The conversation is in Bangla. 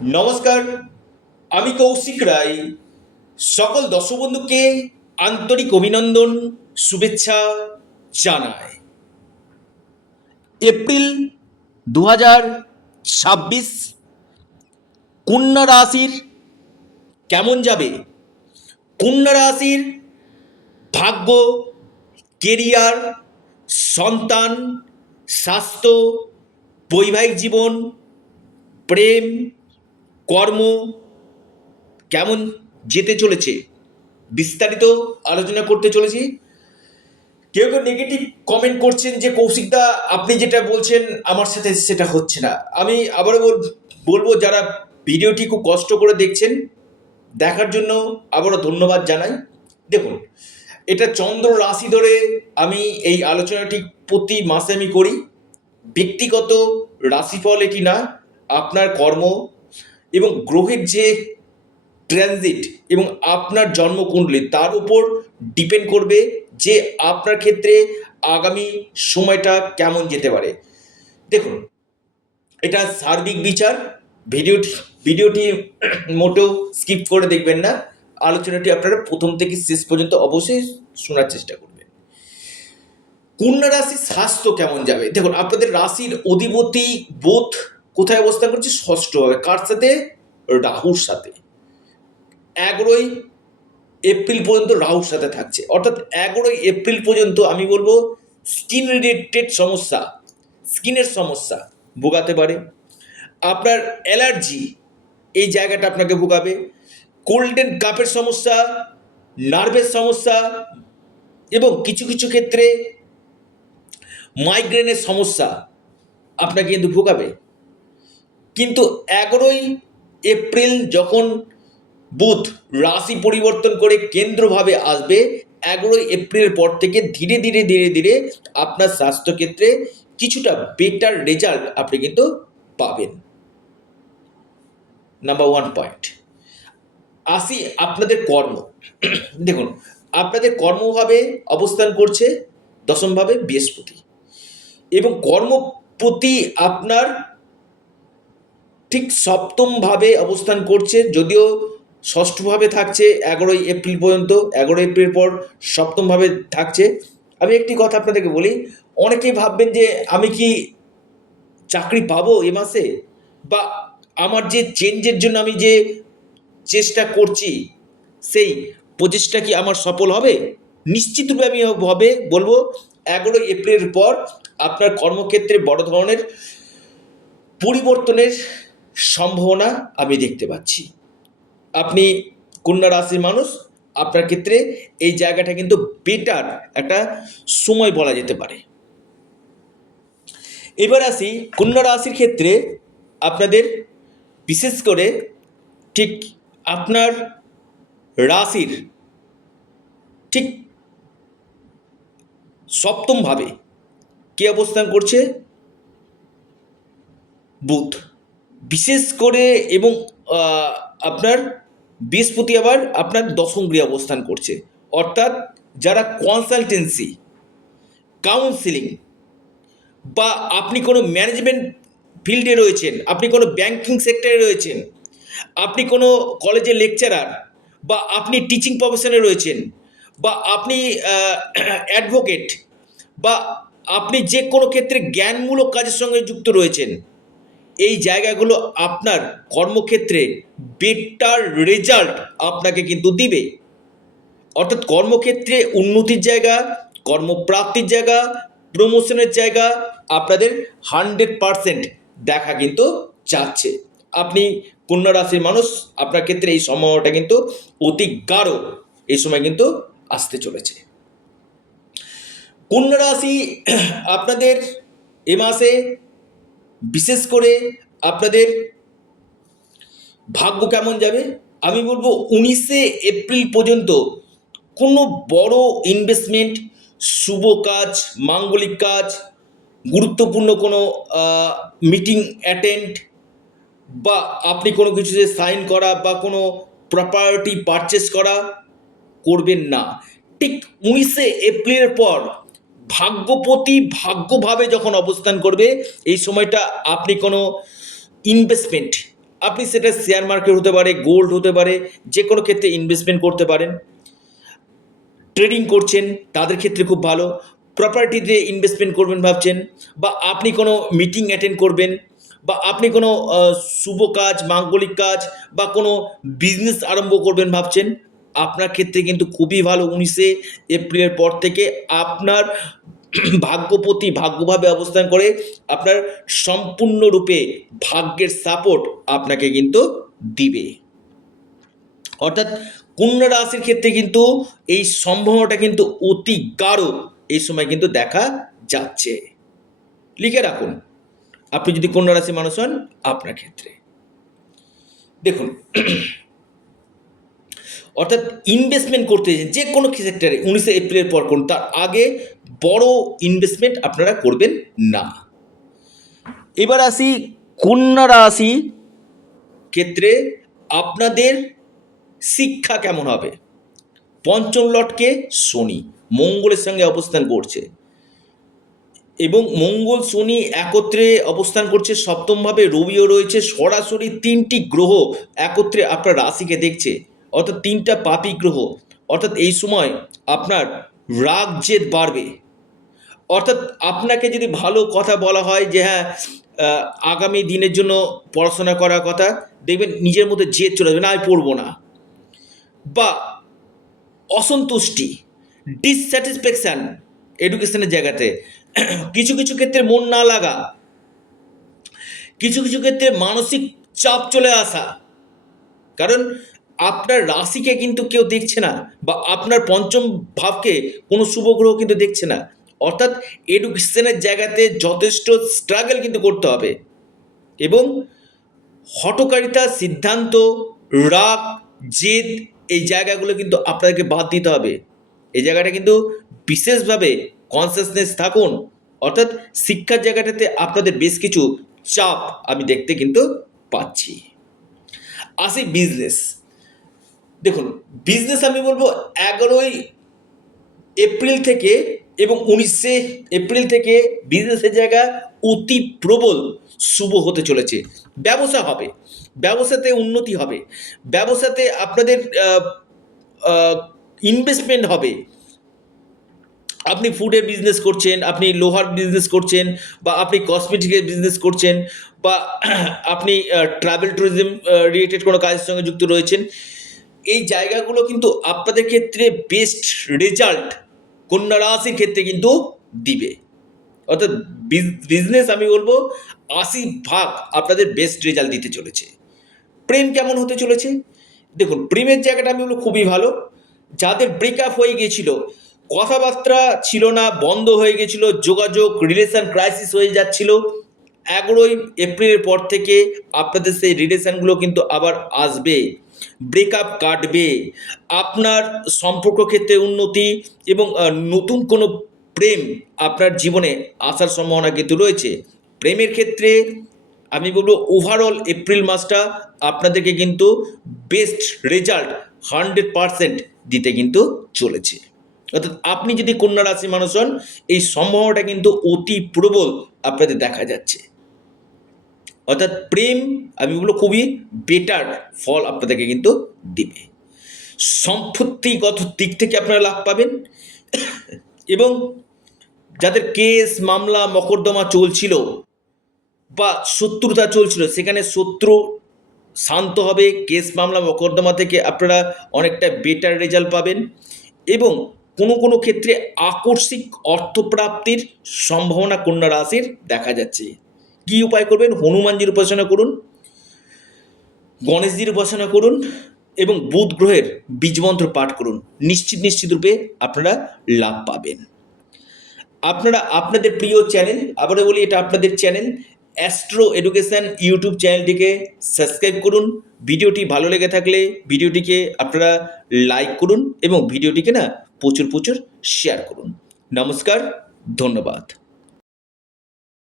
নমস্কার, আমি কৌশিক রায়। সকল দর্শক বন্ধুকে আন্তরিক অভিনন্দন, শুভেচ্ছা জানাই। এপ্রিল 2026 কন্যা রাশির কেমন যাবে? কন্যা রাশির ভাগ্য, কেরিয়ার, সন্তান, স্বাস্থ্য, বৈবাহিক জীবন, প্রেম, কর্ম কেমন যেতে চলেছে বিস্তারিত আলোচনা করতে চলেছি। কেউ কেউ নেগেটিভ কমেন্ট করছেন যে কৌশিকদা আপনি যেটা বলছেন আমার সাথে সেটা হচ্ছে না। আমি আবারও বলবো, যারা ভিডিওটি খুব কষ্ট করে দেখছেন, দেখার জন্য আবারও ধন্যবাদ জানাই। দেখুন, এটা চন্দ্র রাশি ধরে আমি এই আলোচনাটি প্রতি মাসে আমি করি। ব্যক্তিগত রাশিফল এটি না, আপনার কর্ম এবং গ্রহের যে ট্রানজিট এবং আপনার জন্মকুণ্ডলী তার উপর ডিপেন্ড করবে যে আপনার ক্ষেত্রে আগামী সময়টা কেমন যেতে পারে। দেখুন, এটা সার্বিক বিচার। ভিডিওটি মোটেও স্কিপ করে দেখবেন না। আলোচনাটি আপনারা প্রথম থেকে শেষ পর্যন্ত অবশ্যই শোনার চেষ্টা করবেন। কন্যা রাশির স্বাস্থ্য কেমন যাবে? দেখুন, আপনাদের রাশির অধিপতি বুধ কোথায় অবস্থান করছে? ষষ্ঠভাবে। কার সাথে? রাহুর সাথে। 11ই এপ্রিল পর্যন্ত রাহুর সাথে থাকছে, অর্থাৎ 11ই এপ্রিল পর্যন্ত আমি বলবো স্কিন রিলেটেড সমস্যা, স্কিনের সমস্যা ভোগাতে পারে। আপনার অ্যালার্জি এই জায়গাটা আপনাকে ভোগাবে। কোল্ডেন কাপের সমস্যা, নার্ভের সমস্যা এবং কিছু কিছু ক্ষেত্রে মাইগ্রেনের সমস্যা আপনাকে কিন্তু ভোগাবে। কিন্তু 11ই এপ্রিল যখন বুধ রাশি পরিবর্তন করে কেন্দ্রভাবে আসবে, 11ই এপ্রিলের পর থেকে ধীরে ধীরে ধীরে ধীরে আপনার স্বাস্থ্যক্ষেত্রে কিছুটা বেটার রেজাল্ট আপনি কিন্তু পাবেন। Number 1 point. আসি আপনাদের কর্ম। দেখুন, আপনাদের কর্মভাবে অবস্থান করছে দশমভাবে বৃহস্পতি, এবং কর্মপতি আপনার ঠিক সপ্তমভাবে অবস্থান করছে, যদিও ষষ্ঠভাবে থাকছে 11ই এপ্রিল পর্যন্ত। 11ই এপ্রিল পর সপ্তমভাবে থাকছে। আমি একটি কথা আপনাদেরকে বলি, অনেকেই ভাববেন যে আমি কি চাকরি পাবো এ মাসে, বা আমার যে চেঞ্জের জন্য আমি যে চেষ্টা করছি সেই প্রচেষ্টা কি আমার সফল হবে? নিশ্চিতভাবে আমি বলবো 11ই এপ্রিলের পর আপনার কর্মক্ষেত্রে বড় ধরনের পরিবর্তনের সম্ভাবনা আমি দেখতে পাচ্ছি। আপনি কন্যা রাশির মানুষ, আপনার ক্ষেত্রে এই জায়গাটা কিন্তু বেটার একটা সময় বলা যেতে পারে। এবার আসি কন্যা রাশির ক্ষেত্রে আপনাদের, বিশেষ করে ঠিক আপনার রাশির ঠিক সপ্তমভাবে কে অবস্থান করছে? বুধ। বিশেষ করে এবং আপনার বৃহস্পতি আবার আপনার দশম গৃহে অবস্থান করছে। অর্থাৎ যারা কনসালটেন্সি, কাউন্সিলিং, বা আপনি কোনো ম্যানেজমেন্ট ফিল্ডে রয়েছেন, আপনি কোনো ব্যাংকিং সেক্টরে রয়েছেন, আপনি কোনো কলেজের লেকচারার, বা আপনি টিচিং প্রফেশনে রয়েছেন, বা আপনি অ্যাডভোকেট, বা আপনি যে কোনো ক্ষেত্রে জ্ঞানমূলক কাজের সঙ্গে যুক্ত রয়েছেন, এই জায়গাগুলো আপনার কর্মক্ষেত্রে বেটার রেজাল্ট আপনাকে কিন্তু দিবে। অর্থাৎ কর্মক্ষেত্রে উন্নতির জায়গা, কর্মপ্রাপ্তির জায়গা, প্রমোশনের জায়গা আপনাদের 100% দেখা কিন্তু যাচ্ছে। আপনি কন্যা রাশির মানুষ, আপনার ক্ষেত্রে এই সম্ভাবনাটা কিন্তু অতি গাঢ় এই সময় কিন্তু আসতে চলেছে। কন্যা রাশি আপনাদের এ মাসে বিশেষ করে আপনাদের ভাগ্য কেমন যাবে? আমি বলবো 19শে এপ্রিল পর্যন্ত কোনো বড় ইনভেস্টমেন্ট, শুভ কাজ, মাঙ্গলিক কাজ, গুরুত্বপূর্ণ কোনো মিটিং অ্যাটেন্ড, বা আপনি কোনো কিছুতে সাইন করা, বা কোনো প্রপার্টি পারচেস করা করবেন না। ঠিক 19শে এপ্রিলের পর ভাগ্যপতি ভাগ্যভাবে যখন অবস্থান করবে, এই সময়টা আপনি কোনো ইনভেস্টমেন্ট, আপনি সেটা শেয়ার মার্কেট হতে পারে, গোল্ড হতে পারে, যে কোনো ক্ষেত্রে ইনভেস্টমেন্ট করতে পারেন। ট্রেডিং করছেন তাদের ক্ষেত্রে খুব ভালো। প্রপার্টিতে ইনভেস্টমেন্ট করবেন ভাবছেন, বা আপনি কোনো মিটিং অ্যাটেন্ড করবেন, বা আপনি কোনো শুভ কাজ, মাঙ্গলিক কাজ, বা কোনো বিজনেস আরম্ভ করবেন ভাবছেন, আপনার ক্ষেত্রে কিন্তু খুবই ভালো। 19শে এপ্রিলের পর থেকে আপনার ভাগ্যপতি ভাগ্যভাবে অবস্থান করে আপনার সম্পূর্ণরূপে ভাগ্যের সাপোর্ট আপনাকে কিন্তু দিবে। অর্থাৎ কন্যা রাশির ক্ষেত্রে কিন্তু এই সম্ভাবনাটা কিন্তু অতি গাঢ় এই সময় কিন্তু দেখা যাচ্ছে। লিখে রাখুন আপনি যদি কন্যা রাশির মানুষ হন আপনার ক্ষেত্রে। দেখুন, অর্থাৎ ইনভেস্টমেন্ট করতে যে কোনো সেক্টরে 19শে এপ্রিলের পর করুন, তার আগে বড় ইনভেস্টমেন্ট আপনারা করবেন না। এবার আসি কন্যা রাশি ক্ষেত্রে আপনাদের শিক্ষা কেমন হবে। পঞ্চম লটকে শনি মঙ্গলের সঙ্গে অবস্থান করছে, এবং মঙ্গল শনি একত্রে অবস্থান করছে, সপ্তমভাবে রবিও রয়েছে, সরাসরি তিনটি গ্রহ একত্রে আপনার রাশিকে দেখছে, অর্থাৎ তিনটা পাপী গ্রহ। অর্থাৎ এই সময় আপনার রাগ জেদ বাড়বে। অর্থাৎ আপনাকে যদি ভালো কথা বলা হয় যে হ্যাঁ আগামী দিনের জন্য পড়াশোনা করার কথা, দেখবেন নিজের মধ্যে জেদ চলে যাবে, না আমি পড়বো না, বা অসন্তুষ্টি, ডিসস্যাটিসফ্যাকশান এডুকেশনের জায়গাতে, কিছু কিছু ক্ষেত্রে মন না লাগা, কিছু কিছু ক্ষেত্রে মানসিক চাপ চলে আসা। কারণ আপনার রাশিকে কিন্তু কেউ দেখছে না, বা আপনার পঞ্চম ভাবকে কোনো শুভ গ্রহ কিন্তু দেখছে না। অর্থাৎ এডুকেশনের জায়গাতে যথেষ্ট স্ট্রাগল কিন্তু করতে হবে, এবং হঠকারিতা, সিদ্ধান্ত, রাগ, জেদ এই জায়গাগুলো কিন্তু আপনাদেরকে বাদ দিতে হবে। এই জায়গাটা কিন্তু বিশেষভাবে কনসিয়াসনেস থাকুন। অর্থাৎ শিক্ষার জায়গাটাতে আপনাদের বেশ কিছু চাপ আমি দেখতে কিন্তু পাচ্ছি। আসি বিজনেস। দেখুন, বিজনেস আমি বলবো 11ই এপ্রিল থেকে এবং 19শে এপ্রিল থেকে বিজনেসের জায়গা অতি প্রবল শুভ হতে চলেছে। ব্যবসা হবে, ব্যবসাতে উন্নতি হবে, ব্যবসাতে আপনাদের ইনভেস্টমেন্ট হবে। আপনি ফুডের বিজনেস করছেন, আপনি লোহার বিজনেস করছেন, বা আপনি কসমেটিকের বিজনেস করছেন, বা আপনি ট্রাভেল ট্যুরিজম রিলেটেড কোনো কাজের সঙ্গে যুক্ত রয়েছেন, এই জায়গাগুলো কিন্তু আপনাদের ক্ষেত্রে বেস্ট রেজাল্ট কন্যা রাশির ক্ষেত্রে কিন্তু দিবে। অর্থাৎ বিজনেস আমি বলবো 80% আপনাদের বেস্ট রেজাল্ট দিতে চলেছে। প্রেম কেমন হতে চলেছে? দেখুন, প্রেমের জায়গাটা আমি বলবো খুবই ভালো। যাদের ব্রেকআপ হয়ে গেছিল, কথাবার্তা ছিল না, বন্ধ হয়ে গেছিল, যোগাযোগ রিলেশন ক্রাইসিস হয়ে যাচ্ছিল, 11ই এপ্রিলের পর থেকে আপনাদের সেই রিলেশনগুলো কিন্তু আবার আসবে, ব্রেকআপ কাটবে, আপনার সম্পর্ক ক্ষেত্রে উন্নতি, এবং নতুন কোনো প্রেম আপনার জীবনে আসার সম্ভাবনা কিন্তু রয়েছে। প্রেমের ক্ষেত্রে আমি বলবো ওভারঅল এপ্রিল মাসটা আপনাদেরকে কিন্তু বেস্ট রেজাল্ট 100% দিতে কিন্তু চলেছে। অর্থাৎ আপনি যদি কন্যা রাশি মানুষ হন, এই সম্ভাবনাটা কিন্তু অতি প্রবল আপনাদের দেখা যাচ্ছে। অর্থাৎ প্রেম আমি বলবো খুবই বেটার ফল আপনাদেরকে কিন্তু দিবে। সম্পত্তিগত দিক থেকে আপনারা লাভ পাবেন, এবং যাদের কেস মামলা মকদ্দমা চলছিল বা শত্রুতা চলছিল, সেখানে শত্রু শান্ত হবে, কেস মামলা মকদ্দমা থেকে আপনারা অনেকটা বেটার রেজাল্ট পাবেন, এবং কোনো কোনো ক্ষেত্রে আকস্মিক অর্থপ্রাপ্তির সম্ভাবনা কন্যা রাশির দেখা যাচ্ছে। কী উপায় করবেন? হনুমানজির উপাসনা করুন, গণেশজির উপাসনা করুন, এবং বুধ গ্রহের বীজমন্ত্র পাঠ করুন। নিশ্চিত রূপে আপনারা লাভ পাবেন। আপনারা আপনাদের প্রিয় চ্যানেল, আবারও বলি এটা আপনাদের চ্যানেল অ্যাস্ট্রো এডুকেশন ইউটিউব চ্যানেলটিকে সাবস্ক্রাইব করুন। ভিডিওটি ভালো লেগে থাকলে ভিডিওটিকে আপনারা লাইক করুন, এবং ভিডিওটিকে না প্রচুর শেয়ার করুন। নমস্কার, ধন্যবাদ।